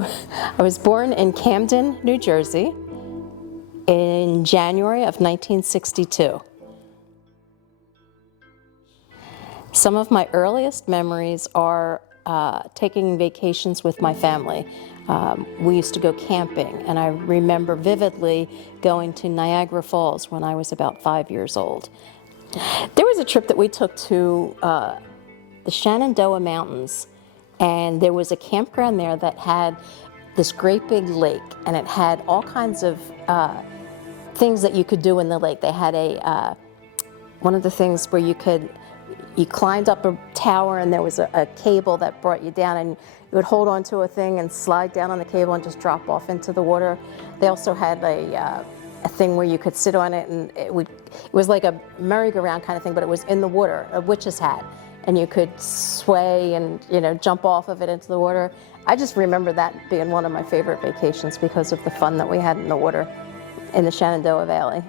I was born in Camden, New Jersey in January of 1962. Some of my earliest memories are taking vacations with my family. We used to go camping, and I remember vividly going to Niagara Falls when I was about 5 years old. There was a trip that we took to the Shenandoah Mountains, and there was a campground there that had this great big lake, and it had all kinds of things that you could do in the lake. They had one of the things where you climbed up a tower, and there was a cable that brought you down, and you would hold onto a thing and slide down on the cable and just drop off into the water. They also had a thing where you could sit on it, and it was like a merry-go-round kind of thing, but it was in the water, a witch's hat, and you could sway and jump off of it into the water. I just remember that being one of my favorite vacations because of the fun that we had in the water in the Shenandoah Valley.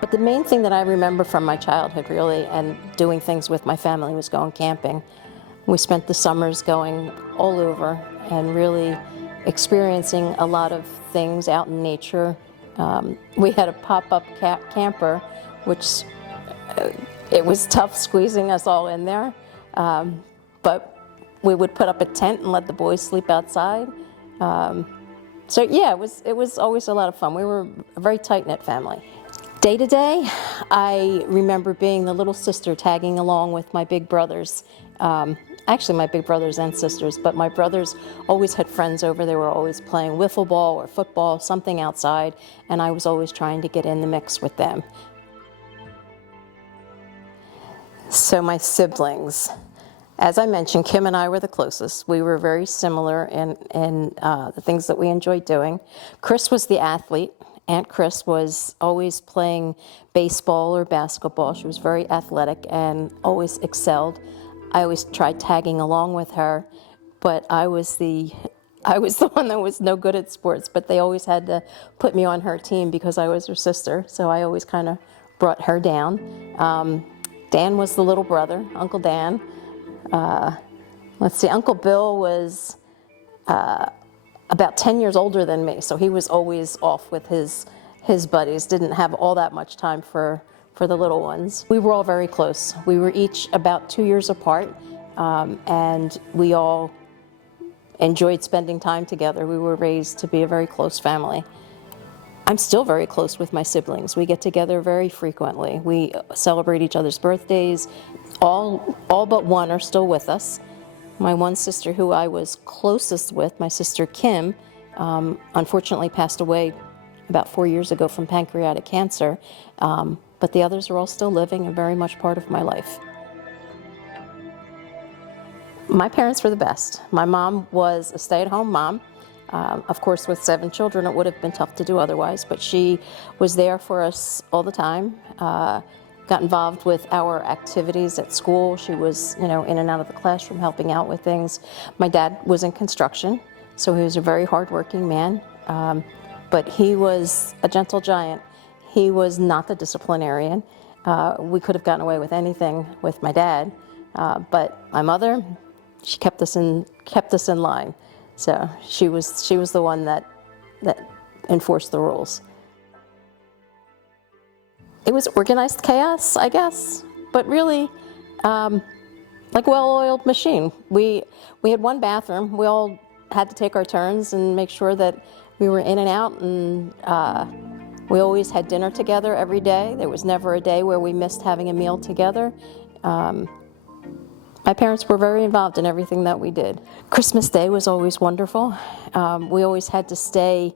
But the main thing that I remember from my childhood, really, and doing things with my family, was going camping. We spent the summers going all over and really experiencing a lot of things out in nature. We had a pop-up camper, which it was tough squeezing us all in there, but we would put up a tent and let the boys sleep outside. So yeah, it was always a lot of fun. We were a very tight-knit family. Day to day, I remember being the little sister tagging along with my big brothers. Actually, my big brothers and sisters, but my brothers always had friends over. They were always playing wiffle ball or football, something outside, and I was always trying to get in the mix with them. So my siblings, as I mentioned, Kim and I were the closest. We were very similar in the things that we enjoyed doing. Chris was the athlete. Aunt Chris was always playing baseball or basketball. She was very athletic and always excelled. I always tried tagging along with her, but I was the one that was no good at sports, but they always had to put me on her team because I was her sister, so I always kind of brought her down. Dan was the little brother, Uncle Dan. Let's see, Uncle Bill was about 10 years older than me, so he was always off with his buddies, didn't have all that much time for the little ones. We were all very close. We were each about 2 years apart, and we all enjoyed spending time together. We were raised to be a very close family. I'm still very close with my siblings. We get together very frequently. We celebrate each other's birthdays. All but one are still with us. My one sister who I was closest with, my sister Kim, unfortunately passed away about 4 years ago from pancreatic cancer, but the others are all still living and very much part of my life. My parents were the best. My mom was a stay-at-home mom. Of course, with 7 children, it would have been tough to do otherwise, but she was there for us all the time. Got involved with our activities at school. She was, in and out of the classroom helping out with things. My dad was in construction, so he was a very hardworking man, but he was a gentle giant. He was not the disciplinarian. We could have gotten away with anything with my dad, but my mother, she kept us in line. So she was the one that enforced the rules. It was organized chaos, I guess, but really like a well-oiled machine. We had one bathroom. We all had to take our turns and make sure that we were in and out, and we always had dinner together every day. There was never a day where we missed having a meal together. My parents were very involved in everything that we did. Christmas Day was always wonderful. We always had to stay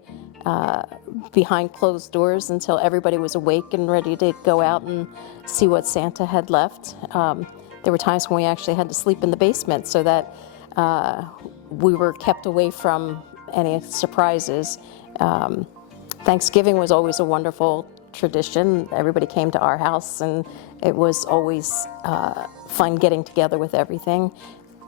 behind closed doors until everybody was awake and ready to go out and see what Santa had left. There were times when we actually had to sleep in the basement so that we were kept away from any surprises. Thanksgiving was always a wonderful tradition. Everybody came to our house, and it was always fun getting together with everything.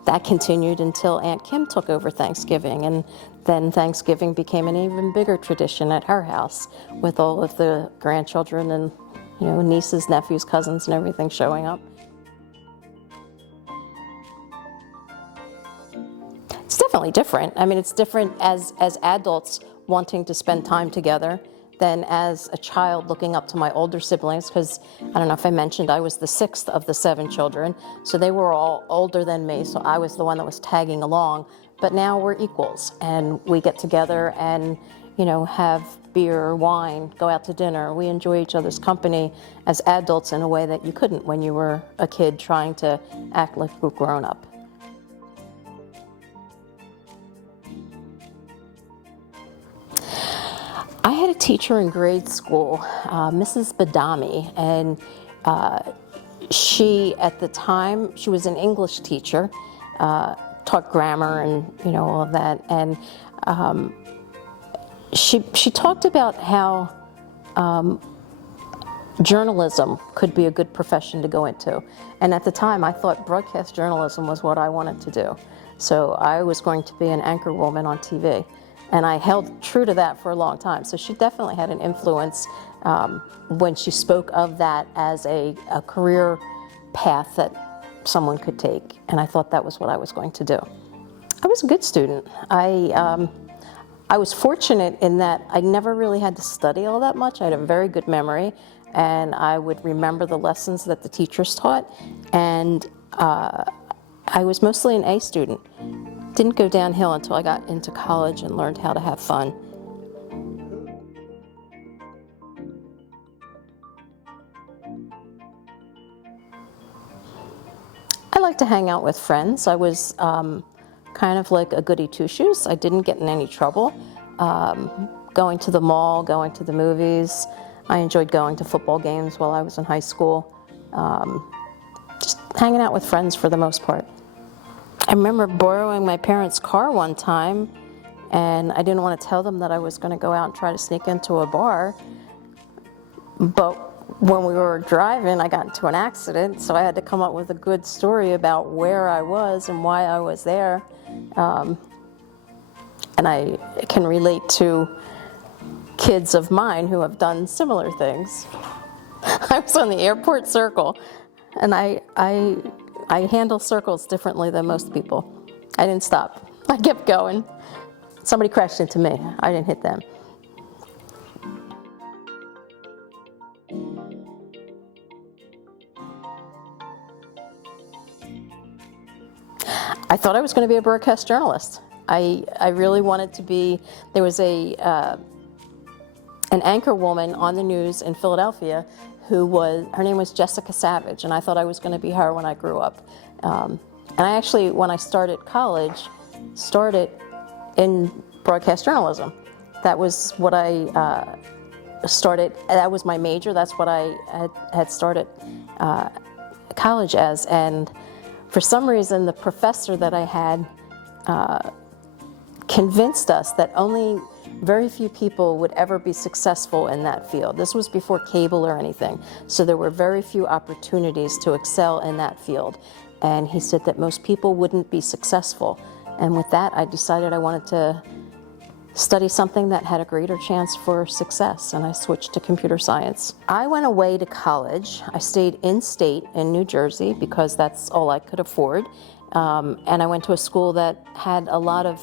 That continued until Aunt Kim took over Thanksgiving, and then Thanksgiving became an even bigger tradition at her house with all of the grandchildren and nieces, nephews, cousins, and everything showing up. definitely different. I mean, it's different as adults wanting to spend time together than as a child looking up to my older siblings, because I don't know if I mentioned I was the 6th of the 7 children, so they were all older than me, so I was the one that was tagging along. But now we're equals, and we get together and, you know, have beer, wine, go out to dinner. We enjoy each other's company as adults in a way that you couldn't when you were a kid trying to act like a grown up. I had a teacher in grade school, Mrs. Badami, and she, at the time, she was an English teacher, taught grammar and, you know, all of that, and she talked about how journalism could be a good profession to go into. And at the time, I thought broadcast journalism was what I wanted to do. So I was going to be an anchor woman on TV. And I held true to that for a long time. So she definitely had an influence when she spoke of that as a career path that someone could take. And I thought that was what I was going to do. I was a good student. I was fortunate in that I never really had to study all that much. I had a very good memory, and I would remember the lessons that the teachers taught. And I was mostly an A student. Didn't go downhill until I got into college and learned how to have fun. I like to hang out with friends. I was kind of like a goody two-shoes. I didn't get in any trouble. Going to the mall, going to the movies. I enjoyed going to football games while I was in high school. Just hanging out with friends for the most part. I remember borrowing my parents' car one time, and I didn't want to tell them that I was going to go out and try to sneak into a bar. But when we were driving, I got into an accident, so I had to come up with a good story about where I was and why I was there. And I can relate to kids of mine who have done similar things. I was on the airport circle, and I handle circles differently than most people. I didn't stop. I kept going. Somebody crashed into me. I didn't hit them. I thought I was going to be a broadcast journalist. I really wanted to be. There was an anchor woman on the news in Philadelphia her name was Jessica Savage, and I thought I was going to be her when I grew up. And I actually, when I started college, started in broadcast journalism. That was what I started, that was my major, that's what I had started college as. And for some reason, the professor that I had convinced us that only very few people would ever be successful in that field. This was before cable or anything, so there were very few opportunities to excel in that field. And he said that most people wouldn't be successful. And with that, I decided I wanted to study something that had a greater chance for success, and I switched to computer science. I went away to college. I stayed in state in New Jersey because that's all I could afford. And I went to a school that had a lot of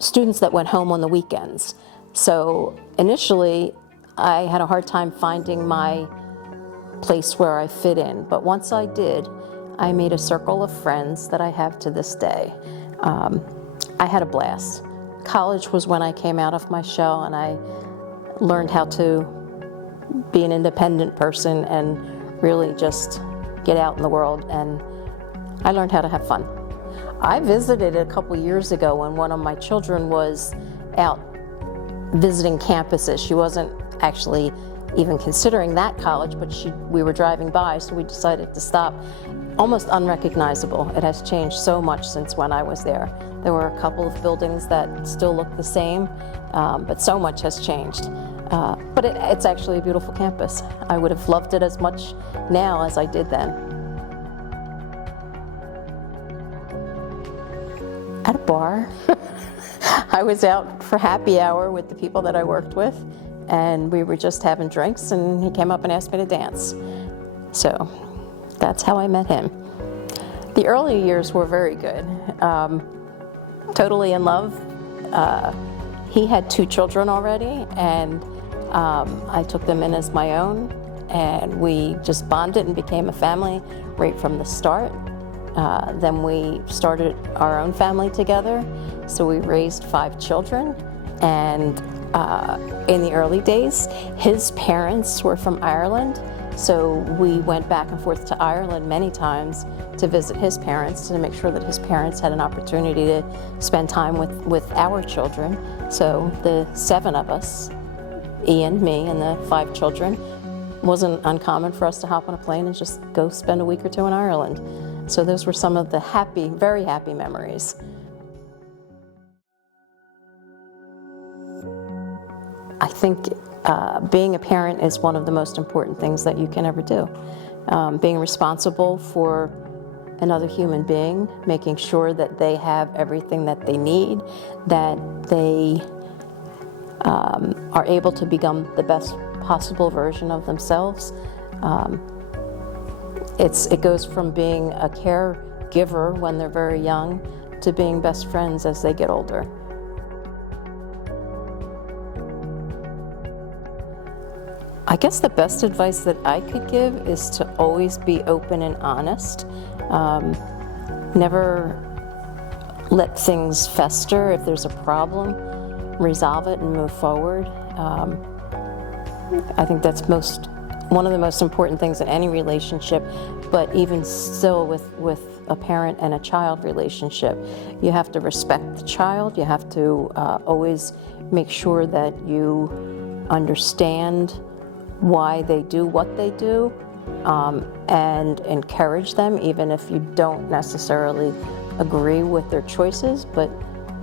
students that went home on the weekends. So initially, I had a hard time finding my place where I fit in. But once I did, I made a circle of friends that I have to this day. I had a blast. College was when I came out of my shell and I learned how to be an independent person and really just get out in the world, and I learned how to have fun. I visited a couple years ago when one of my children was out visiting campuses. She wasn't actually even considering that college, but we were driving by, so we decided to stop. Almost unrecognizable. It has changed so much since when I was there. There were a couple of buildings that still look the same, but so much has changed. But it's actually a beautiful campus. I would have loved it as much now as I did then. At a bar. I was out for happy hour with the people that I worked with, and we were just having drinks, and he came up and asked me to dance. So that's how I met him. The early years were very good. totally in love. He had 2 children already, and I took them in as my own, and we just bonded and became a family right from the start. Then we started our own family together, so we raised 5 children, and in the early days, his parents were from Ireland, so we went back and forth to Ireland many times to visit his parents, to make sure that his parents had an opportunity to spend time with our children. So the 7 of us, Ian, me, and the 5 children, wasn't uncommon for us to hop on a plane and just go spend a week or 2 in Ireland. So those were some of the happy, very happy memories. I think being a parent is one of the most important things that you can ever do. Being responsible for another human being, making sure that they have everything that they need, that they are able to become the best possible version of themselves. It goes from being a caregiver when they're very young to being best friends as they get older. I guess the best advice that I could give is to always be open and honest. Never let things fester. If there's a problem, resolve it and move forward. I think that's one of the most important things in any relationship, but even still with a parent and a child relationship. You have to respect the child. You have to always make sure that you understand why they do what they do, and encourage them, even if you don't necessarily agree with their choices, but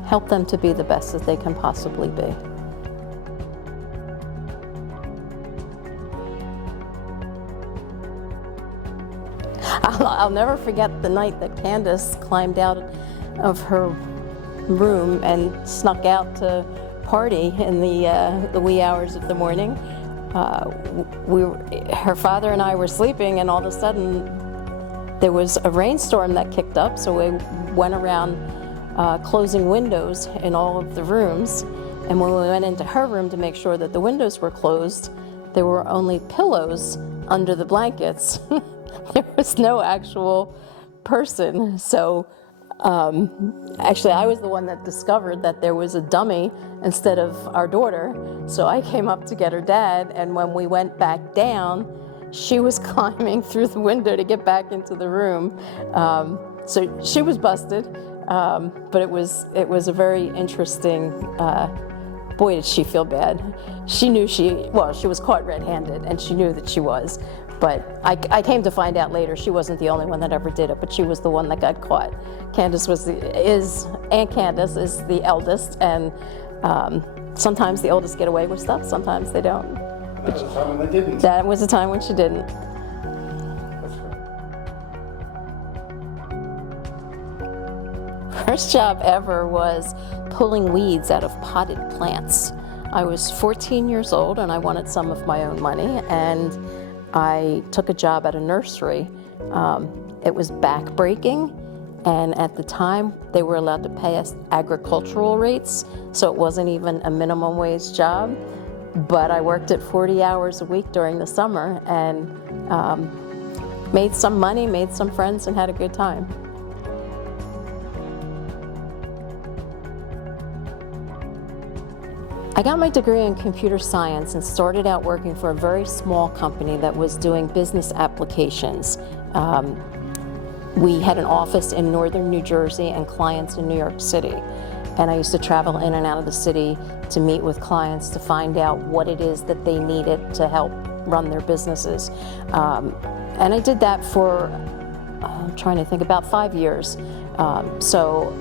help them to be the best that they can possibly be. I'll never forget the night that Candace climbed out of her room and snuck out to party in the wee hours of the morning. Her father and I were sleeping, and all of a sudden there was a rainstorm that kicked up, so we went around closing windows in all of the rooms, and when we went into her room to make sure that the windows were closed, there were only pillows under the blankets. There was no actual person. So actually, I was the one that discovered that there was a dummy instead of our daughter. So I came up to get her dad, and when we went back down, she was climbing through the window to get back into the room. So she was busted, but it was a very interesting. Boy, did she feel bad. She knew she was caught red-handed, and she knew that she was. But I came to find out later she wasn't the only one that ever did it, but she was the one that got caught. Aunt Candace is the eldest, and sometimes the oldest get away with stuff, sometimes they don't. That was a time when they didn't. That was a time when she didn't. First job ever was pulling weeds out of potted plants. I was 14 years old, and I wanted some of my own money, and I took a job at a nursery. It was back-breaking, and at the time, they were allowed to pay us agricultural rates, so it wasn't even a minimum wage job. But I worked at 40 hours a week during the summer, and made some money, made some friends, and had a good time. I got my degree in computer science and started out working for a very small company that was doing business applications. We had an office in northern New Jersey and clients in New York City. And I used to travel in and out of the city to meet with clients to find out what it is that they needed to help run their businesses. And I did that for, I'm trying to think, about 5 years. So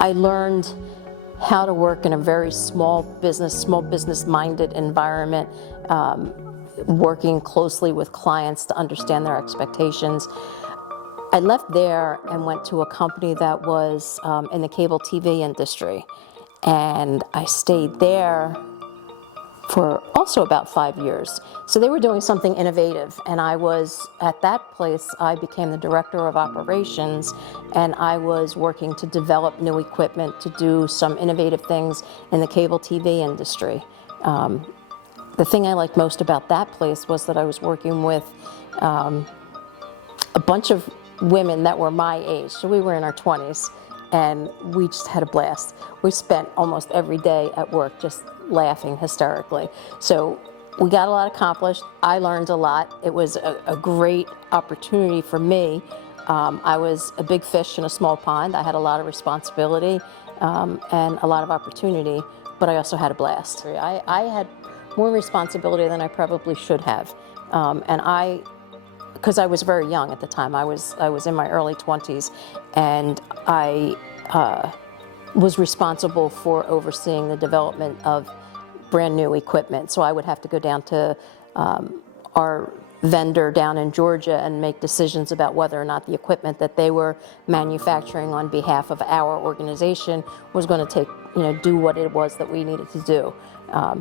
I learned how to work in a very small business-minded environment, working closely with clients to understand their expectations. I left there and went to a company that was in the cable TV industry. And I stayed there for also about 5 years. So they were doing something innovative, and I was, at that place, I became the director of operations, and I was working to develop new equipment to do some innovative things in the cable TV industry. The thing I liked most about that place was that I was working with a bunch of women that were my age, so we were in our 20s, and we just had a blast. We spent almost every day at work just laughing hysterically. So we got a lot accomplished. I learned a lot. It was a great opportunity for me. I was a big fish in a small pond. I had a lot of responsibility and a lot of opportunity, but I also had a blast. I had more responsibility than I probably should have. Because I was very young at the time. I was in my early 20s, and I was responsible for overseeing the development of brand new equipment. So I would have to go down to our vendor down in Georgia and make decisions about whether or not the equipment that they were manufacturing on behalf of our organization was going to do what it was that we needed to do.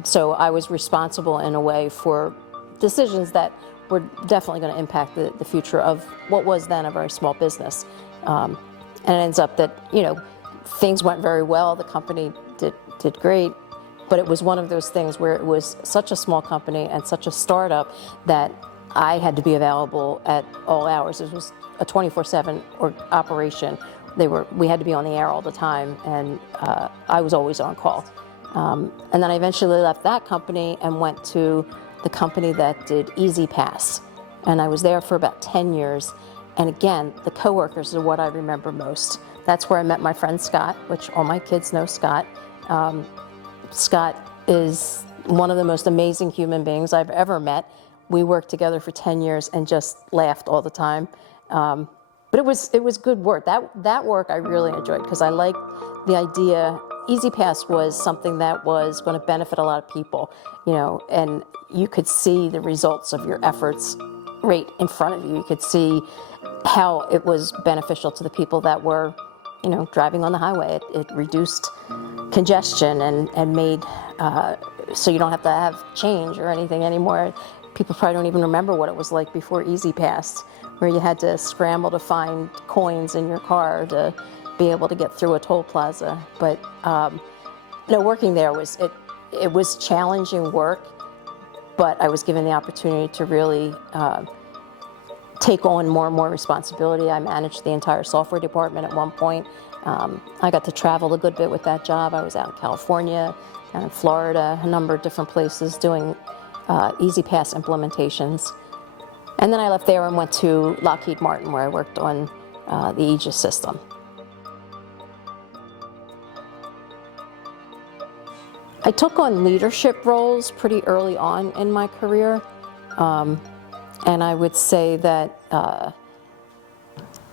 So I was responsible in a way for decisions that were definitely going to impact the future of what was then a very small business. And it ends up that, things went very well. The company did great, but it was one of those things where it was such a small company and such a startup that I had to be available at all hours. It was a 24/7 operation. We had to be on the air all the time, and I was always on call. And then I eventually left that company and went to the company that did Easy Pass. And I was there for about 10 years. And again, the coworkers are what I remember most. That's where I met my friend Scott, which all my kids know Scott. Scott is one of the most amazing human beings I've ever met. We worked together for 10 years and just laughed all the time. But it was good work. That work I really enjoyed because I liked the idea. Easy Pass was something that was going to benefit a lot of people, and you could see the results of your efforts right in front of you. You could see how it was beneficial to the people that were, driving on the highway. It reduced congestion and made so you don't have to have change or anything anymore. People probably don't even remember what it was like before Easy Pass, where you had to scramble to find coins in your car to be able to get through a toll plaza. But working there it was challenging work, but I was given the opportunity to really take on more and more responsibility. I managed the entire software department at one point. I got to travel a good bit with that job. I was out in California and in Florida, a number of different places doing Easy Pass implementations. And then I left there and went to Lockheed Martin, where I worked on the Aegis system. I took on leadership roles pretty early on in my career, and I would say that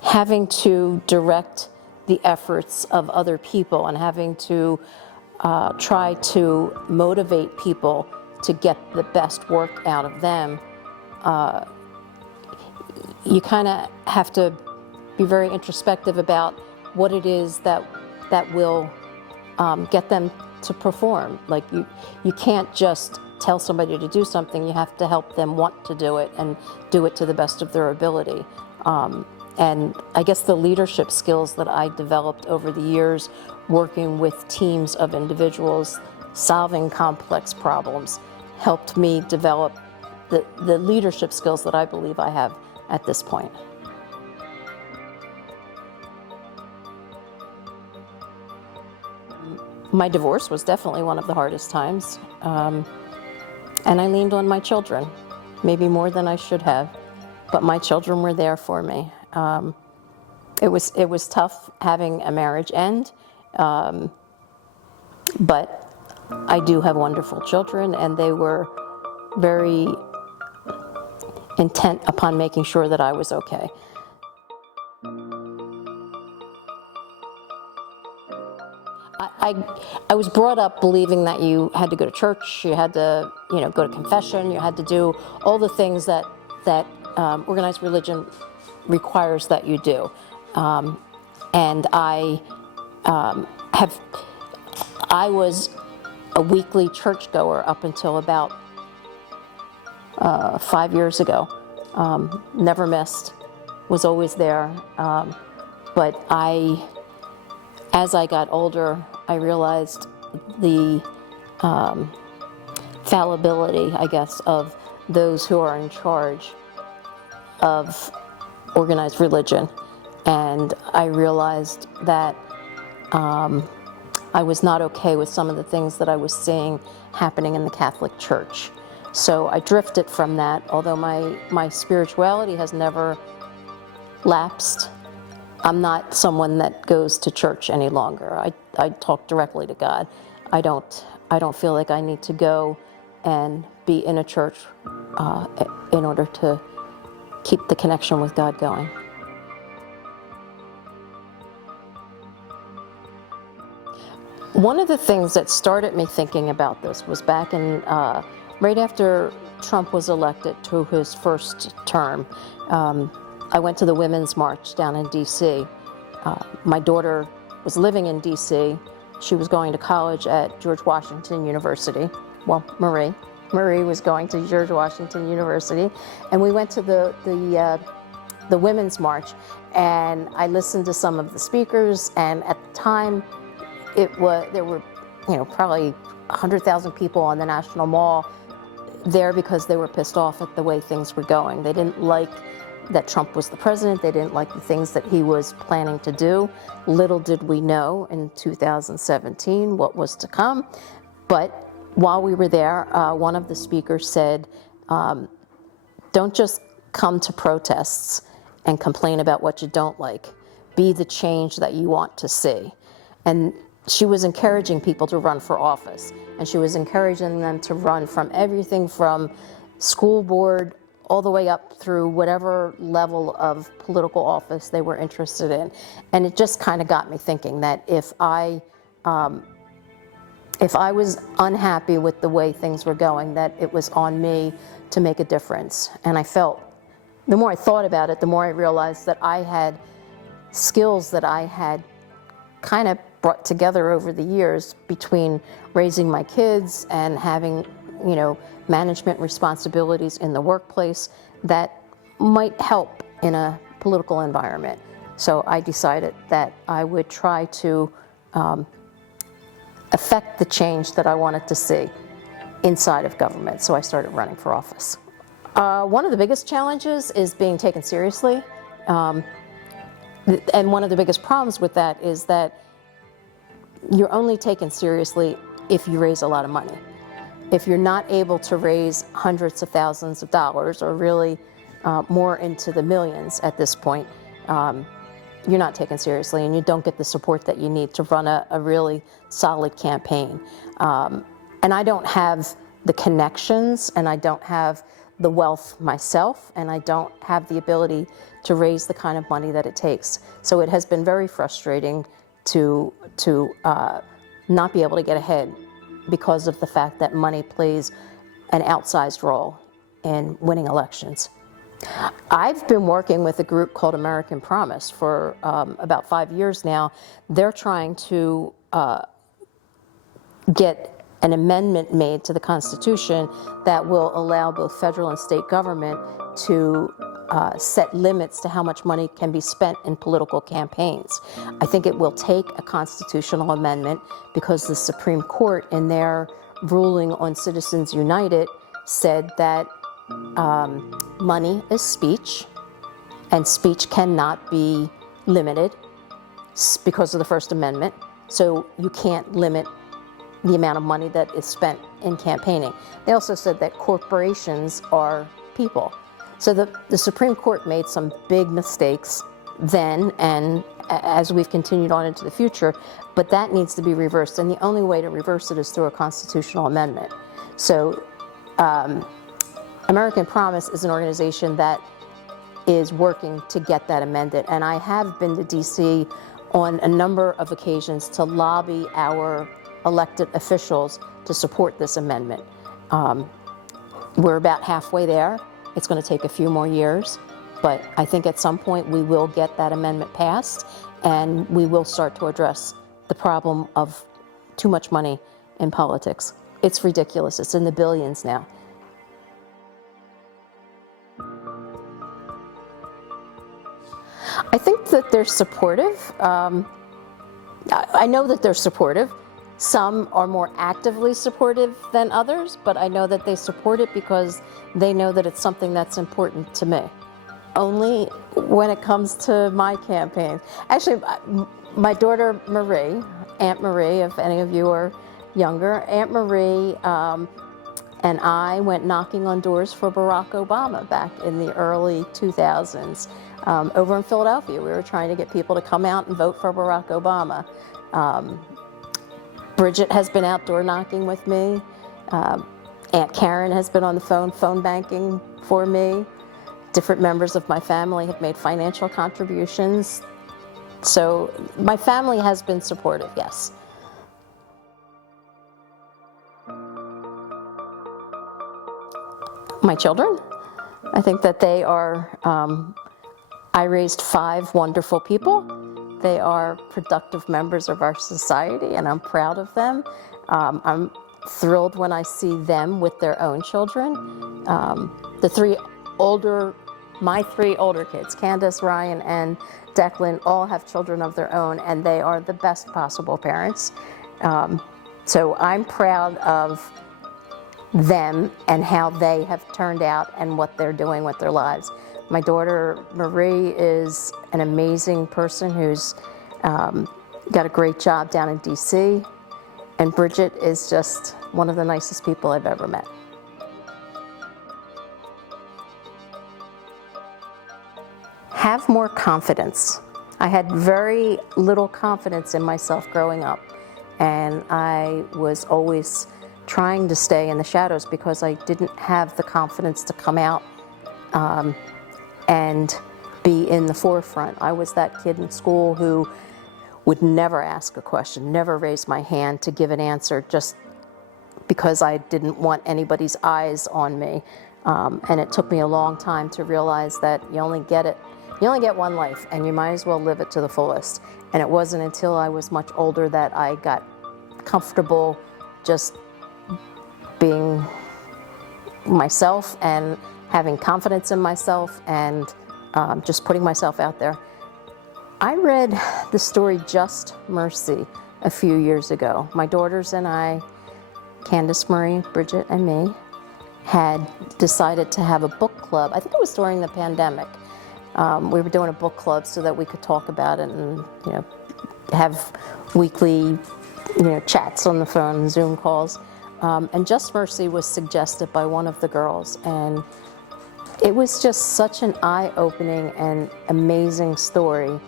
having to direct the efforts of other people and having to try to motivate people to get the best work out of them, you kind of have to be very introspective about what it is that will get them to perform. Like you can't just tell somebody to do something. You have to help them want to do it and do it to the best of their ability. And I guess the leadership skills that I developed over the years, working with teams of individuals, solving complex problems, helped me develop the leadership skills that I believe I have at this point. My divorce was definitely one of the hardest times, and I leaned on my children, maybe more than I should have, but my children were there for me. It was tough having a marriage end, but I do have wonderful children, and they were very intent upon making sure that I was okay. I was brought up believing that you had to go to church, you had to, go to confession, you had to do all the things that organized religion requires that you do. And I was a weekly churchgoer up until about 5 years ago. Never missed, was always there. But as I got older, I realized the fallibility, I guess, of those who are in charge of organized religion. And I realized that I was not okay with some of the things that I was seeing happening in the Catholic Church. So I drifted from that, although my spirituality has never lapsed. I'm not someone that goes to church any longer. I talk directly to God. I don't feel like I need to go and be in a church in order to keep the connection with God going. One of the things that started me thinking about this was back in, right after Trump was elected to his first term. I went to the Women's March down in D.C. My daughter was living in D.C. She was going to college at George Washington University. Well, Marie was going to George Washington University. And we went to the Women's March, and I listened to some of the speakers, and at the time, there were, probably 100,000 people on the National Mall there because they were pissed off at the way things were going. They didn't like that Trump was the president. They didn't like the things that he was planning to do. Little did we know in 2017 what was to come. But while we were there, one of the speakers said, don't just come to protests and complain about what you don't like. Be the change that you want to see. And she was encouraging people to run for office, and she was encouraging them to run from everything from school board all the way up through whatever level of political office they were interested in. And it just kind of got me thinking that if I was unhappy with the way things were going, that it was on me to make a difference. And I felt, the more I thought about it, the more I realized that I had skills that I had kind of brought together over the years between raising my kids and having, management responsibilities in the workplace that might help in a political environment. So I decided that I would try to affect the change that I wanted to see inside of government. So I started running for office. One of the biggest challenges is being taken seriously. And one of the biggest problems with that is that you're only taken seriously if you raise a lot of money. If you're not able to raise hundreds of thousands of dollars, or really more into the millions at this point, you're not taken seriously, and you don't get the support that you need to run a really solid campaign. And I don't have the connections, and I don't have the wealth myself, and I don't have the ability to raise the kind of money that it takes. So it has been very frustrating to not be able to get ahead because of the fact that money plays an outsized role in winning elections. I've been working with a group called American Promise for about 5 years now. They're trying to get an amendment made to the Constitution that will allow both federal and state government to set limits to how much money can be spent in political campaigns. I think it will take a constitutional amendment because the Supreme Court, in their ruling on Citizens United, said that money is speech, and speech cannot be limited because of the First Amendment. So you can't limit the amount of money that is spent in campaigning. They also said that corporations are people. So the Supreme Court made some big mistakes then, and as we've continued on into the future, but that needs to be reversed, and the only way to reverse it is through a constitutional amendment. So American Promise is an organization that is working to get that amended, and I have been to DC on a number of occasions to lobby our elected officials to support this amendment. We're about halfway there. It's going to take a few more years, but I think at some point we will get that amendment passed, and we will start to address the problem of too much money in politics. It's ridiculous. It's in the billions now. I think that they're supportive. I know that they're supportive. Some are more actively supportive than others, but I know that they support it because they know that it's something that's important to me. Only when it comes to my campaign. Actually, my daughter Marie, Aunt Marie, if any of you are younger, Aunt Marie and I went knocking on doors for Barack Obama back in the early 2000s. Over in Philadelphia, we were trying to get people to come out and vote for Barack Obama. Bridget has been outdoor knocking with me. Aunt Karen has been on the phone banking for me. Different members of my family have made financial contributions. So my family has been supportive, yes. My children, I think that they are, I raised 5 wonderful people. They are productive members of our society, and I'm proud of them. I'm thrilled when I see them with their own children. My 3 older kids, Candace, Ryan, and Declan, all have children of their own, and they are the best possible parents. So I'm proud of them and how they have turned out and what they're doing with their lives. My daughter Marie is an amazing person who's got a great job down in DC, and Bridget is just one of the nicest people I've ever met. Have more confidence. I had very little confidence in myself growing up, and I was always trying to stay in the shadows because I didn't have the confidence to come out and be in the forefront. I was that kid in school who would never ask a question, never raise my hand to give an answer just because I didn't want anybody's eyes on me. And it took me a long time to realize that you only get one life, and you might as well live it to the fullest. And it wasn't until I was much older that I got comfortable just being myself and having confidence in myself and just putting myself out there. I read the story Just Mercy a few years ago. My daughters and I, Candace, Marie, Bridget, and me, had decided to have a book club. I think it was during the pandemic. We were doing a book club so that we could talk about it and have weekly chats on the phone, Zoom calls. And Just Mercy was suggested by one of the girls, and it was just such an eye-opening and amazing story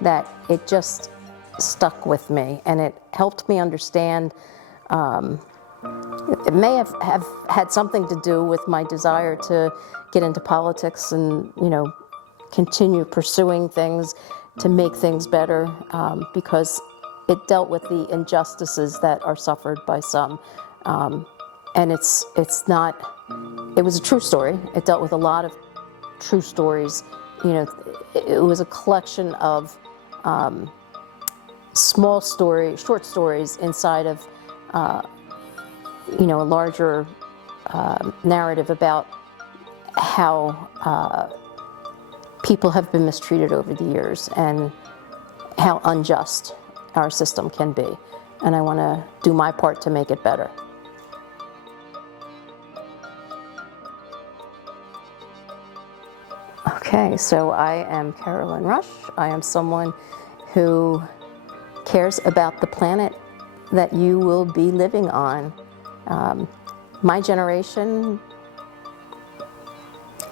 that it just stuck with me, and it helped me understand. It may have had something to do with my desire to get into politics and continue pursuing things to make things better, because it dealt with the injustices that are suffered by some. And it was a true story. It dealt with a lot of true stories. It was a collection of short stories inside of a larger narrative about how people have been mistreated over the years and how unjust our system can be. And I want to do my part to make it better. Okay, so I am Carolyn Rush. I am someone who cares about the planet that you will be living on. My generation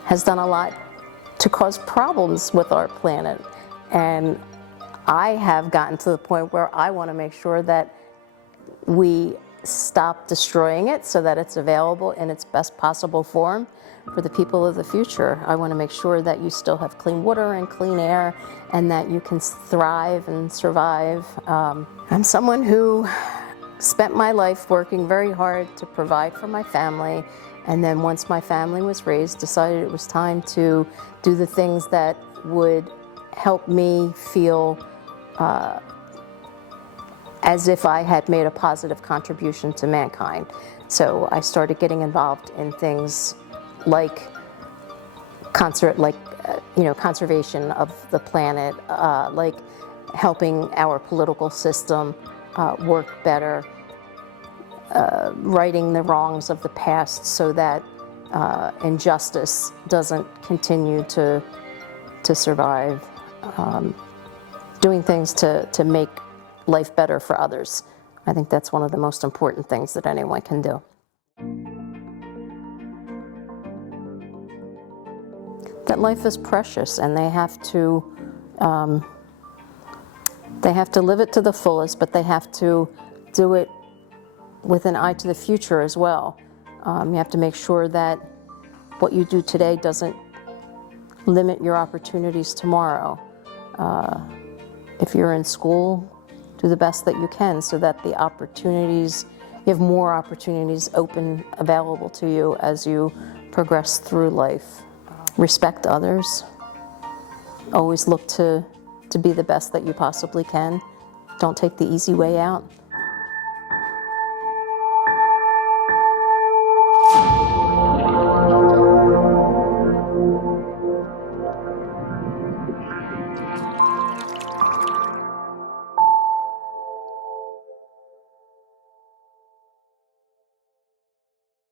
has done a lot to cause problems with our planet, and I have gotten to the point where I want to make sure that we stop destroying it so that it's available in its best possible form for the people of the future. I want to make sure that you still have clean water and clean air and that you can thrive and survive. I'm someone who spent my life working very hard to provide for my family, and then once my family was raised, decided it was time to do the things that would help me feel as if I had made a positive contribution to mankind. So I started getting involved in things like conservation of the planet, like helping our political system work better, righting the wrongs of the past so that injustice doesn't continue to survive, doing things to make life better for others. I think that's one of the most important things that anyone can do. That life is precious, and they have to live it to the fullest, but they have to do it with an eye to the future as well. You have to make sure that what you do today doesn't limit your opportunities tomorrow. If you're in school, do the best that you can so that you have more opportunities available to you as you progress through life. Respect others. Always look to be the best that you possibly can. Don't take the easy way out.